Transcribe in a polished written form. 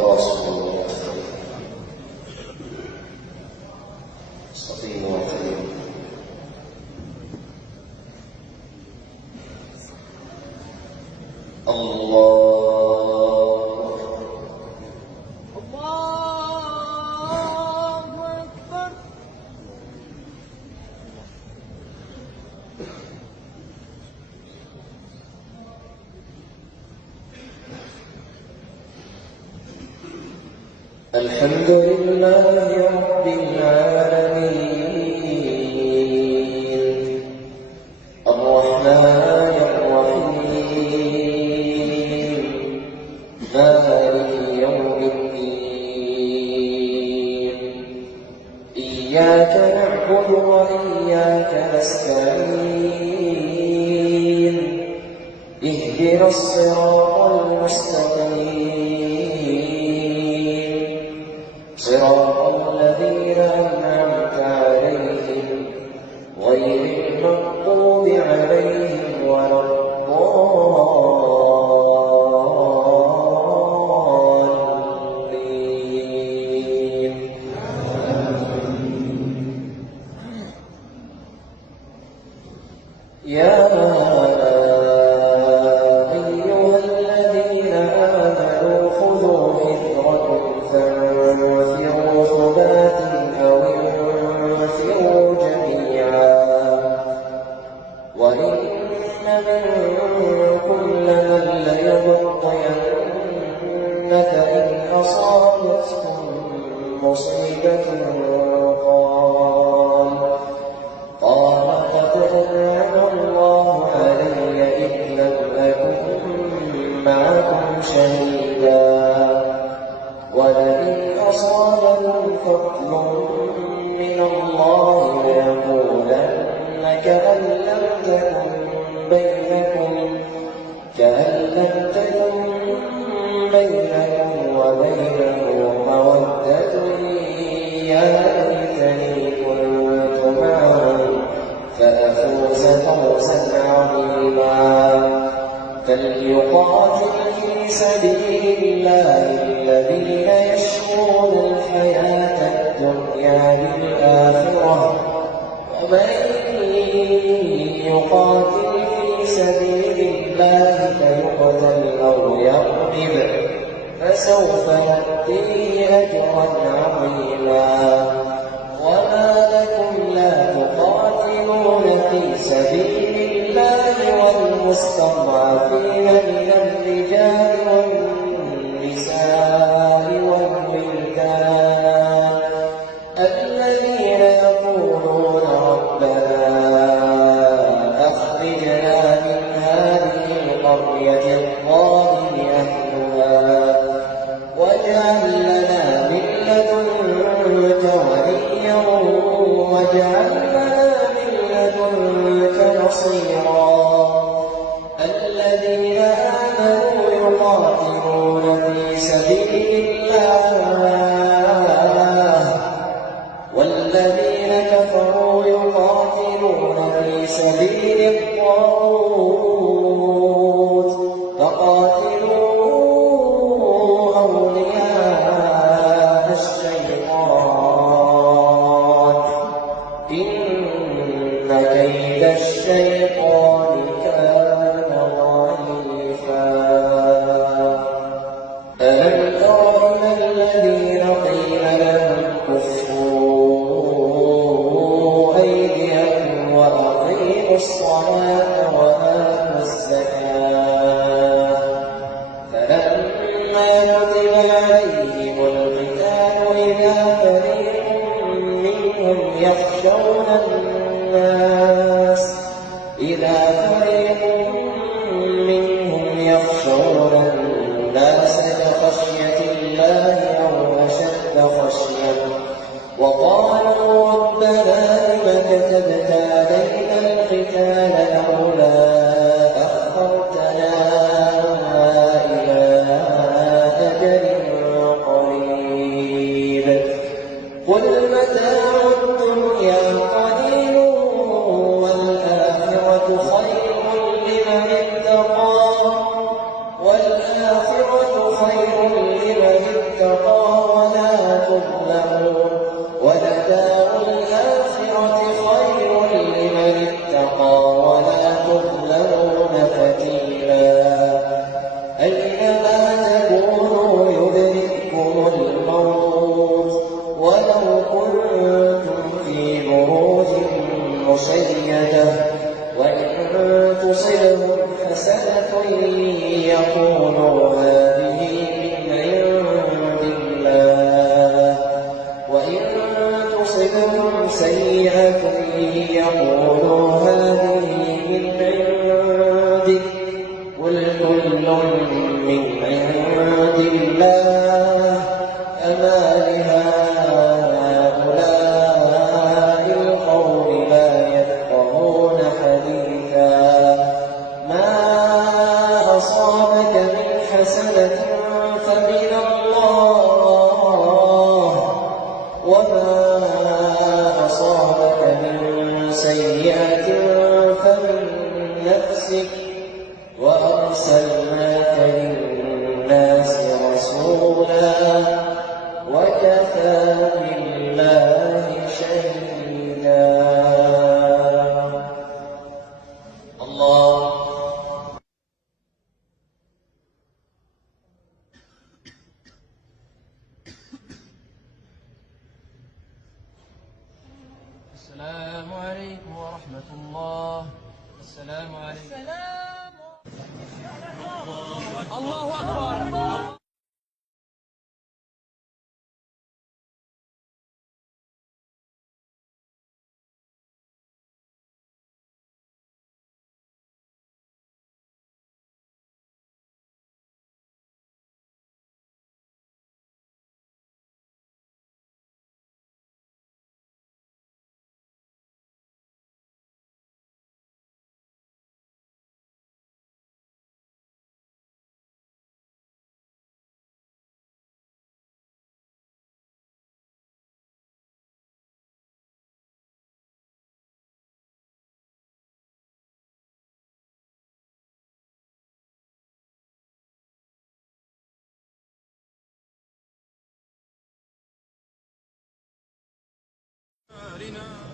رسول الله صفي وخير الله أكبر. الحمد لله رب العالمين الرحمن الرحيم مالك يوم الدين إياك نعبد وإياك نستعين اهدنا الصراط المستقيم صراط الذين أنعمت عليهم غير المغضوب عليهم ولا الضالين. يا أيها الذين آمنوا خذوا حذركم فانفروا ثبات أو انفروا جميعا وإن منكم لمن ليبطئن فإن أصابتكم مصيبة قال قد أنعم الله علي إذ لم أكن معكم شهيدا ولئن أصابكم فضل من الله ليقولن كأن لم تكن بينكم وبينه مودة يا ليتني كنت معهم فأفوز فوزا عظيما. فليقاتل في سبيل الله الذين يشرون الحياة الدنيا بالآخرة ومن يقاتل في سبيل الله فيقتل أو يغلب فسوف يؤتيه أجرا عظيما. وما لكم لا تقاتلون في سبيل الله والمستضعفين من الرجال والنساء والولدان الذين يقولون ربنا أخرجنا من هذه القرية الظالم أهلها واجعل لنا من لدنك وليا واجعل لنا من لدنك نصيرا. الذين آمنوا يقاتلون في سبيل الله والذين كفروا يقاتلون في سبيل الطاغوت فقاتلوا أولياء الشيطان إن كيد الشيطان كان ضعيفا. ألم تر إلى الذين قيل لهم كفوا أيديكم وأقيموا الصلاة وآتوا الزكاة فلما كتب عليهم القتال إذا فريق منهم يخشون الناس كخشية الله أو أشد خشية وقالوا ربنا لم كتبت علينا القتال لولا أخرتنا إلى أجل قريب قل متاع الدنيا قليل والآخرة خير لمن اتقى والآخرة يقولوا هذه من عند الله وإن تصبهم سيئة يقولوا هذه من عندك قل كل من عند الله أما لهؤلاء القوم لا يفقهون حديثا ما أصابك من حسنة فمن الله وما أصابك من سيئة فمن نفسك وأرسلناك للناس رسولا وكفى بالله شهيدا. الله. السلام عليكم ورحمة الله. السلام عليكم. الله أكبر. أرنا